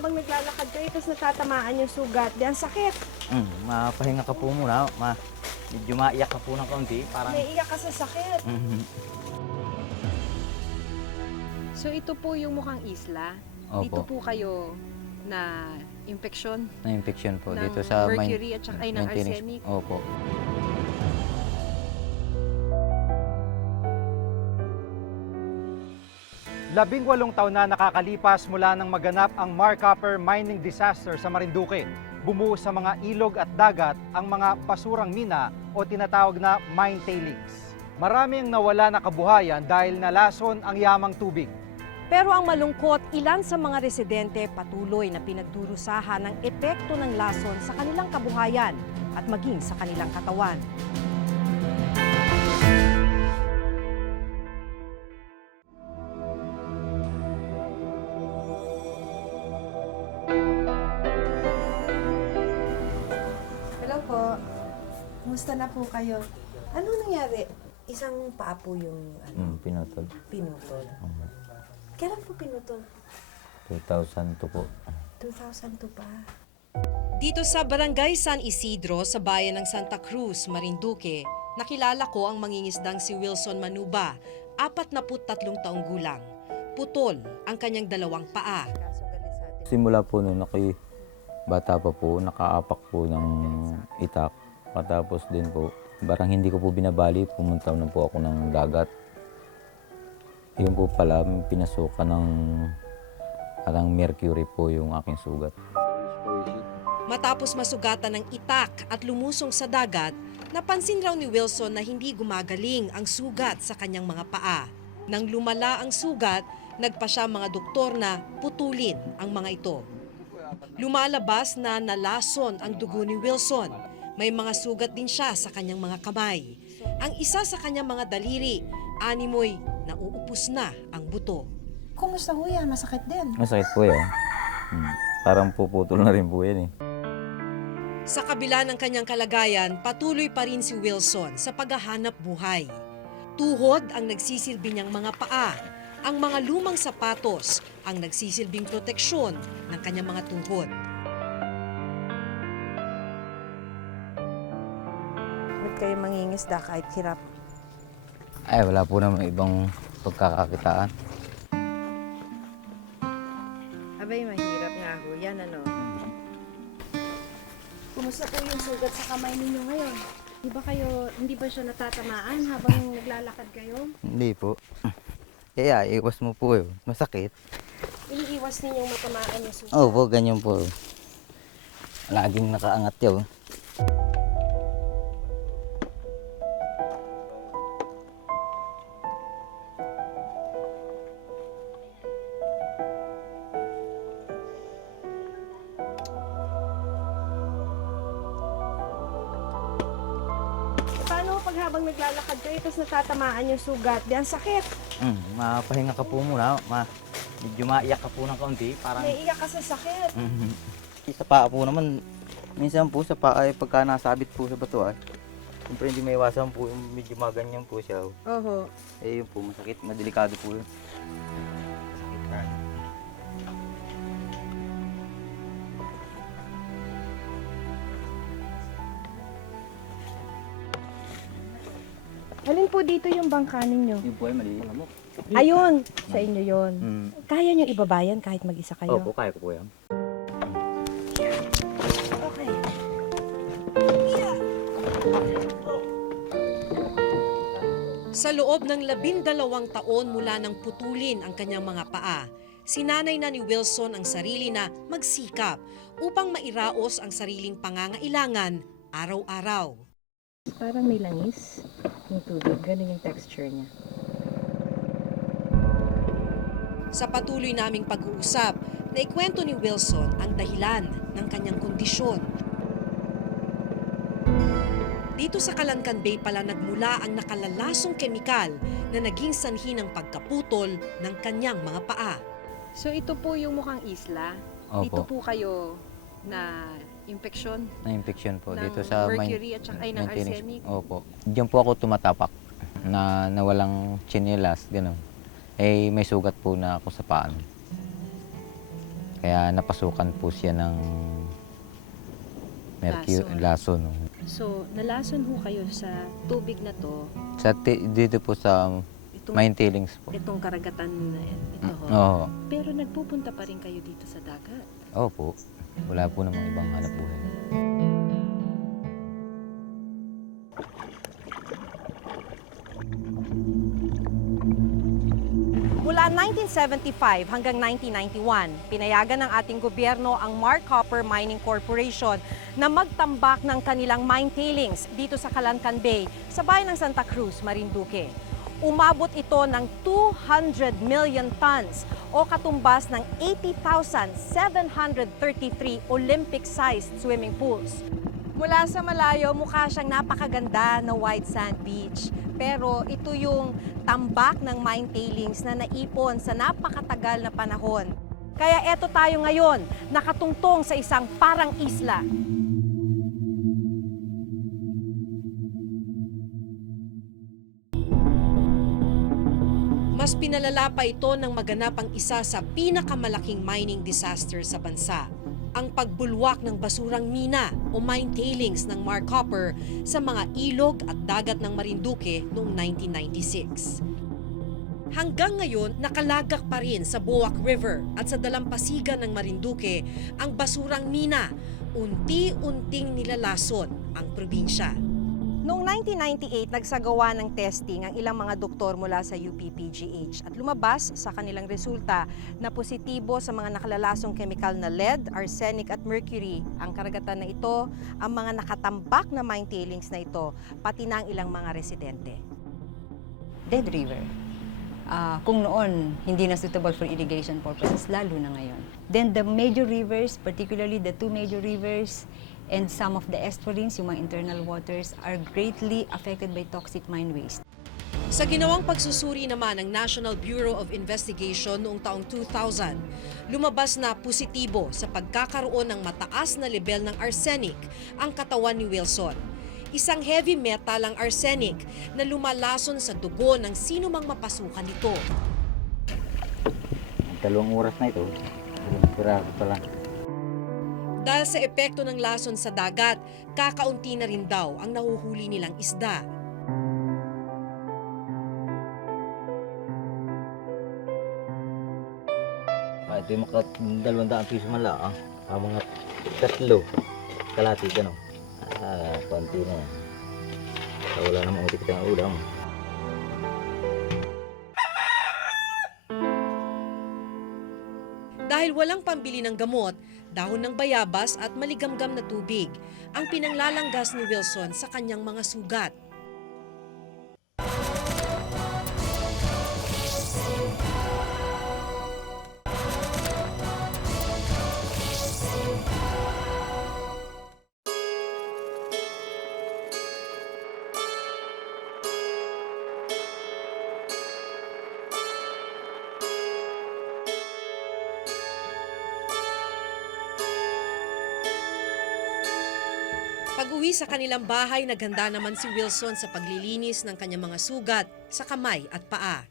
habang naglalakad kayo, tapos natatamaan yung sugat, di ang sakit. Mapahinga ka po muna. Medyo maiyak ka po ng kaunti. Parang... Naiiyak ka sa sakit. So ito po yung mukhang isla. Opo. Dito po kayo na infeksyon Na-infection po ng dito sa mercury at saka ay ng maintenance. arsenic. Opo. 18 taon na nakakalipas mula nang maganap ang Marcopper mining disaster sa Marinduque. Bumuo sa mga ilog at dagat ang mga basurang mina o tinatawag na mine tailings. Marami ang nawala na kabuhayan dahil nalason ang yamang tubig. Pero ang malungkot, ilan sa mga residente patuloy na pinagdurusahan ng epekto ng lason sa kanilang kabuhayan at maging sa kanilang katawan. Hello po. Kumusta na po kayo? Ano nangyari? Isang paa po yung Pinutol. pinutol. Kailan po pinutol? 2002 po. 2002 pa. Dito sa Barangay San Isidro sa bayan ng Santa Cruz, Marinduque, nakilala ko ang mangingisdang si Wilson Manuba, 43 taong gulang. Putol ang kanyang dalawang paa. Simula po noon ako'y bata pa po, nakaapak po ng itak. Patapos din po, barang hindi ko po binabali, pumunta na po ako ng dagat. Yun po pala, pinasukan ng parang mercury po yung aking sugat. Matapos masugatan ng itak at lumusong sa dagat, napansin raw ni Wilson na hindi gumagaling ang sugat sa kanyang mga paa. Nang lumala ang sugat, nagpa siya mga doktor na putulin ang mga ito. Lumalabas na nalason ang dugo ni Wilson. May mga sugat din siya sa kanyang mga kamay. Ang isa sa kanyang mga daliri, animoy nauupos na ang buto. Kumusta ho yan? Masakit din. Masakit po yun. Parang puputol na rin po yan eh. Sa kabila ng kanyang kalagayan, patuloy pa rin si Wilson sa paghahanap buhay. Tuhod ang nagsisilbi niyang mga paa. Ang mga lumang sapatos ang nagsisilbing proteksyon ng kanyang mga tuhod. Ba't kayo mangingisda kahit hirap? Ay, wala po naman ibang pagkakakitaan. Abay, mahirap nga ho yan, ano? Kumusta po yung sugat sa kamay ninyo ngayon? Hindi ba siya natatamaan habang naglalakad kayo? Hindi po. Kaya, iwas mo po yun. Masakit. Iniiwas ninyong matamaan yung sugat? Oo po, ganyan po. Laging nakaangat yun. Paano pag habang naglalakad kayo, tapos natatamaan yung sugat, di ang sakit? Mapahinga ka po muna. Medyo maiyak ka po ng kaunti. Parang... Naiiyak ka sa sakit. Sa paa po naman, minsan po sa paa ay pagka nasabit po sa bato ay, siyempre hindi maiwasan po yung medyo maganyan po siya. Oho. Eh yun po, masakit, madelikado po yun. Alin po dito yung bangka ninyo? Yun po ay maliit. Ayun, sa inyo yon. Mm. Kaya nyo ibabayan kahit mag-isa kayo? Opo, kaya ko po yan. Okay. Sa loob ng 12 taon mula nang putulin ang kanyang mga paa, sinanay na ni Wilson ang sarili na magsikap upang mairaos ang sariling pangangailangan araw-araw. Parang may langis yung tubig. Ganun yung texture niya. Sa patuloy naming pag-uusap, naikwento ni Wilson ang dahilan ng kanyang kondisyon. Dito sa Calancan Bay pala nagmula ang nakalalasong kemikal na naging sanhi ng pagkaputol ng kanyang mga paa. So ito po yung mukhang isla. Dito Opo, po kayo na infeksyon na-infection po ng dito sa mercury at saka ay ng maintenance. arsenic. Opo. Diyan po ako tumatapak na walang tsinelas, gano'n. Eh, may sugat po na ako sa paan. Kaya napasukan po siya ng lason. So, nalason ho kayo sa tubig na to, Dito po sa Mine Tailings po. itong karagatan na ito ho. Oo. Pero nagpupunta pa rin kayo dito sa dagat. Opo. Wala po namang ibang hanap buhay. Mula 1975 hanggang 1991, pinayagan ng ating gobyerno ang Mark Copper Mining Corporation na magtambak ng kanilang mine tailings dito sa Calancan Bay sa bayan ng Santa Cruz, Marinduque. Umabot ito ng 200 million tons o katumbas ng 80,733 Olympic-sized swimming pools. Mula sa malayo, mukha siyang napakaganda na white sand beach. Pero ito yung tambak ng mine tailings na naipon sa napakatagal na panahon. Kaya eto tayo ngayon, nakatungtong sa isang parang isla. Mas pinalala pa ito ng maganap ang isa sa pinakamalaking mining disaster sa bansa. Ang pagbulwak ng basurang mina o mine tailings ng Mark Copper sa mga ilog at dagat ng Marinduque noong 1996. Hanggang ngayon, nakalagak pa rin sa Boac River at sa dalampasigan ng Marinduque ang basurang mina. Unti-unting nilalason ang probinsya. Noong 1998, nagsagawa ng testing ang ilang mga doktor mula sa UPPGH at lumabas sa kanilang resulta na positibo sa mga nakalalasong kemikal na lead, arsenic at mercury. Ang karagatan na ito, ang mga nakatambak na mine tailings na ito, pati na ang ilang mga residente. Dead river. Kung noon hindi na suitable for irrigation purposes, lalo na ngayon. Then the major rivers, particularly the two major rivers, and some of the estuaries, yung mga internal waters, are greatly affected by toxic mine waste. Sa ginawang pagsusuri naman ng National Bureau of Investigation noong taong 2000, lumabas na positibo sa pagkakaroon ng mataas na level ng arsenic ang katawan ni Wilson. Isang heavy metal ang arsenic na lumalason sa dugo ng sinumang mapasukan nito. 2 oras na ito. Piraso pa lang. Dahil sa epekto ng lason sa dagat, kakaunti na rin daw ang nahuhuli nilang isda. Ito yung mga 200 piso man lang. Mga 3 kalati ka no. Konti na yan. Wala namang utik ng ulam. Dahil walang pambili ng gamot, dahon ng bayabas at maligamgam na tubig ang pinanglalanggas ni Wilson sa kanyang mga sugat. Pag-uwi sa kanilang bahay, naghanda naman si Wilson sa paglilinis ng kanyang mga sugat sa kamay at paa.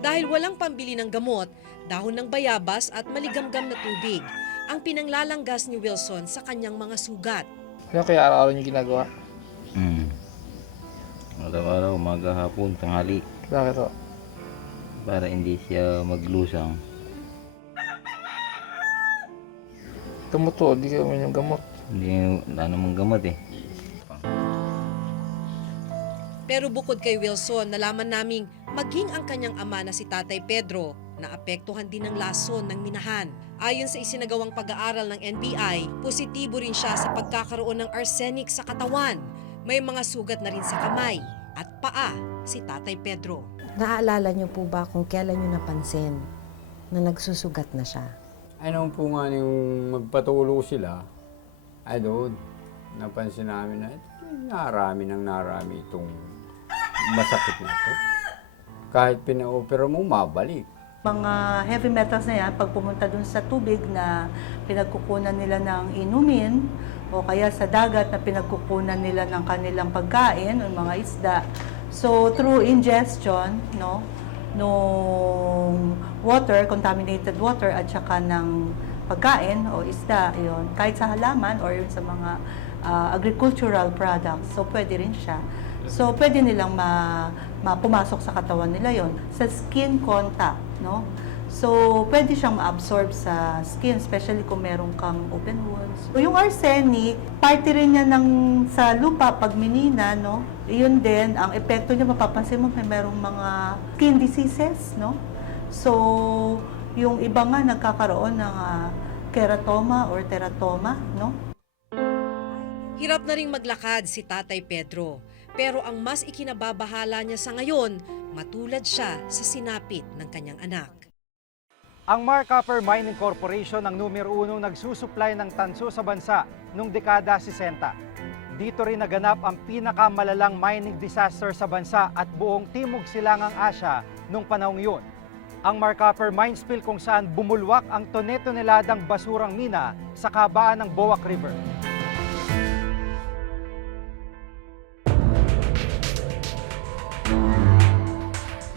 Dahil walang pambili ng gamot, dahon ng bayabas at maligamgam na tubig ang pinanglalanggas ni Wilson sa kanyang mga sugat. Ano kaya araw-araw niyo ginagawa? Araw-araw, umaga, hapon, tanghali. Bakit ho? Para hindi siya maglusang. Gamot ho, di kayo yung gamot. Hindi wala namang gamot eh. Pero bukod kay Wilson, nalaman naming maging ang kanyang ama na si Tatay Pedro na apektuhan din ng lason ng minahan. Ayon sa isinagawang pag-aaral ng NBI, positibo rin siya sa pagkakaroon ng arsenic sa katawan. May mga sugat na rin sa kamay at paa si Tatay Pedro. Naaalala niyo po ba kung kailan niyo napansin na nagsusugat na siya? Ano po nga yung magpatulo sila, ay doon, napansin namin na narami itong masakit na ito. Kahit pina-opera mo, mabalik. Mga heavy metals na yan, pag pumunta dun sa tubig na pinagkukunan nila ng inumin o kaya sa dagat na pinagkukunan nila ng kanilang pagkain o mga isda. So through ingestion, no, nung water, contaminated water at saka ng pagkain o isda, yun, kahit sa halaman or yun sa mga agricultural products, so pwede rin siya. So pwede nilang pumasok sa katawan nila yon sa skin contact, no? So pwede siyang ma-absorb sa skin, especially kung meron kang open wounds. So, yung arsenic, parte rin niya sa lupa pag minina, no? Yun din, ang epekto niya, mapapansin mo may merong mga skin diseases, no? So, yung iba nga nagkakaroon ng keratoma or teratoma, no? Hirap na ring maglakad si Tatay Pedro, pero ang mas ikinababahala niya sa ngayon, matulad siya sa sinapit ng kanyang anak. Ang Mar Copper Mining Corporation ang numero 1 nagsusupply ng tanso sa bansa noong dekada 60. Dito rin naganap ang pinakamalalang mining disaster sa bansa at buong Timog Silangang Asya noong panahong yun. Ang Mar Copper mine spill kung saan bumulwak ang tone-toneladang basurang mina sa kabaan ng Boac River.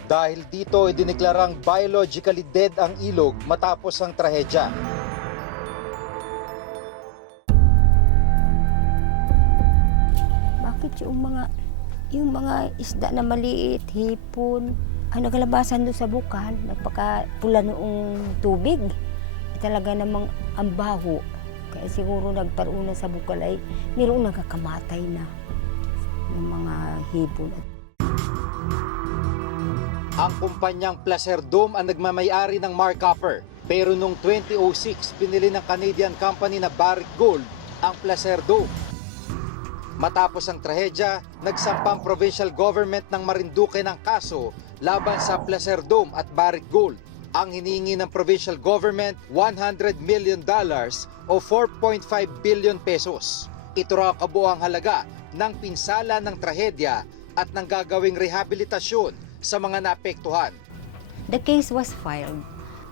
Dahil dito, idineklarang biologically dead ang ilog matapos ang trahedya. Bakit yung mga isda na maliit, hipon, ang nagalabasan doon sa bukan, nagpakapula noong tubig. Talaga namang ang baho. Kaya siguro nagparoon sa bukal ay mayroong nagkakamatay na ng mga hipon. Ang kumpanyang Placer Dome ang nagmamayari ng Mar Copper. Pero noong 2006, pinili ng Canadian company na Barrick Gold ang Placer Dome. Matapos ang trahedya, nagsampa ang provincial government ng Marinduque ng kaso laban sa Placer Dome at Barrick Gold. Ang hinihingi ng provincial government, $100 million o 4.5 billion pesos. Ito raw kabuuang halaga ng pinsala ng trahedya at ng gagawing rehabilitasyon sa mga naapektuhan. The case was filed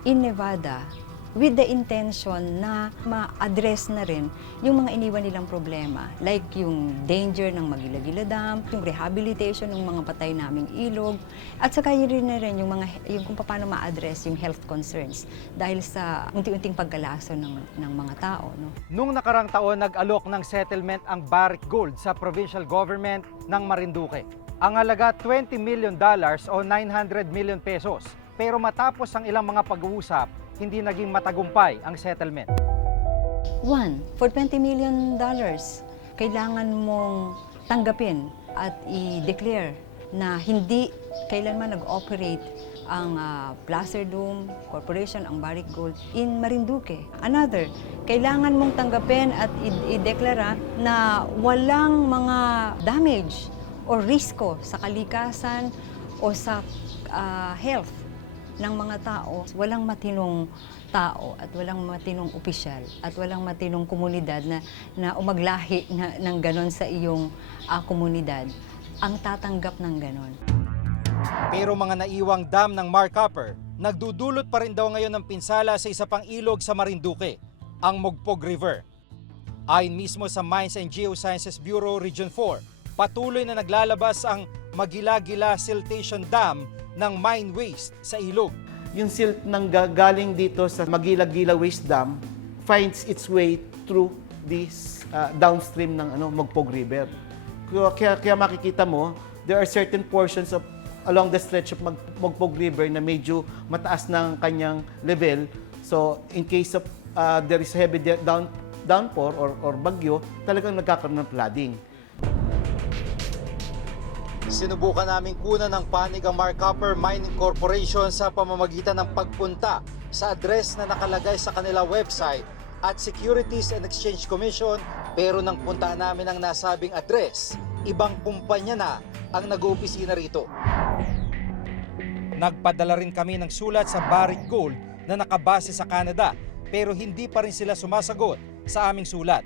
in Nevada with the intention na ma-address na rin yung mga iniwan nilang problema, like yung danger ng Magila-Gila Dam, yung rehabilitation ng mga patay naming ilog, at saka yun rin yung kung paano ma-address yung health concerns dahil sa unti-unting paggalaso ng mga tao. No? Noong nakarang taon, nag-alok ng settlement ang Barrick Gold sa provincial government ng Marinduque. Ang halaga $20 million o 900 million pesos. Pero matapos ang ilang mga pag-uusap, hindi naging matagumpay ang settlement. For $20 million, kailangan mong tanggapin at i-declare na hindi kailanman nag-operate ang Placer Dome Corporation, ang Barrick Gold, in Marinduque. Another, kailangan mong tanggapin at i-deklara na walang mga damage o risko sa kalikasan o sa health ng mga tao. Walang matinong tao at walang matinong opisyal at walang matinong komunidad na umaglahi ng ganon sa iyong komunidad ang tatanggap ng ganon. Pero mga naiwang dam ng Mar Copper, nagdudulot pa rin daw ngayon ng pinsala sa isa pang ilog sa Marinduque, ang Mogpog River. Ayon mismo sa Mines and Geosciences Bureau Region 4, patuloy na naglalabas ang Magila-Gila Siltation Dam ng mine waste sa ilog. Yung silt nang galing dito sa Magila-Gila Waste Dam finds its way through this downstream ng Mogpog River. Kaya makikita mo, there are certain portions of along the stretch of Mogpog River na medyo mataas ng kanyang level. So in case of there is heavy downpour or bagyo, talagang nagkakaroon ng flooding. Sinubukan naming kunan ng panig ang Mar Copper Mining Corporation sa pamamagitan ng pagpunta sa address na nakalagay sa kanila website at Securities and Exchange Commission, pero nang puntaan namin ang nasabing address, ibang kumpanya na ang nag-oopisina rito. Nagpadala rin kami ng sulat sa Barrick Gold na nakabase sa Canada, pero hindi pa rin sila sumasagot sa aming sulat.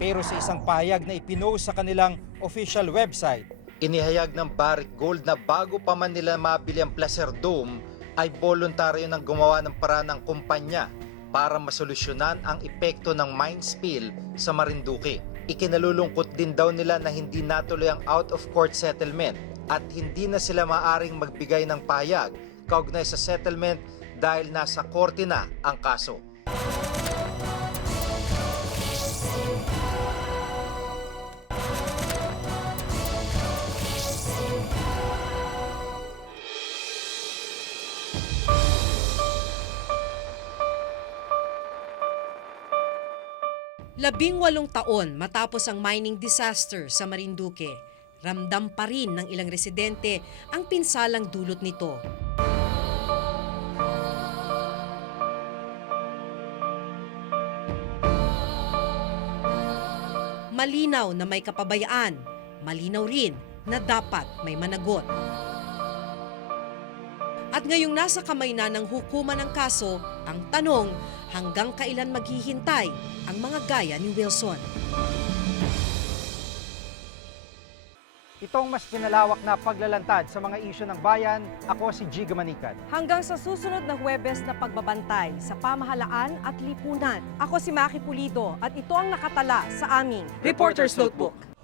Pero sa isang pahayag na ipinost sa kanilang official website, inihayag ng Barrick Gold na bago pa man nila mabili ang Placer Dome ay voluntaryo nang gumawa ng paraan ng kumpanya para masolusyonan ang epekto ng mine spill sa Marinduque. Ikinalulungkot din daw nila na hindi natuloy ang out-of-court settlement at hindi na sila maaring magbigay ng pahayag kaugnay sa settlement dahil nasa korte na ang kaso. Labing-walong taon matapos ang mining disaster sa Marinduque, ramdam pa rin ng ilang residente ang pinsalang dulot nito. Malinaw na may kapabayaan, malinaw rin na dapat may managot. At ngayong nasa kamay na ng hukuman ng kaso, ang tanong, hanggang kailan maghihintay ang mga gaya ni Wilson? Itong mas pinalawak na paglalantad sa mga isyu ng bayan, ako si Giga Manikad. Hanggang sa susunod na Huwebes na pagbabantay sa pamahalaan at lipunan. Ako si Maki Pulido at ito ang nakatala sa aming Reporter's Notebook.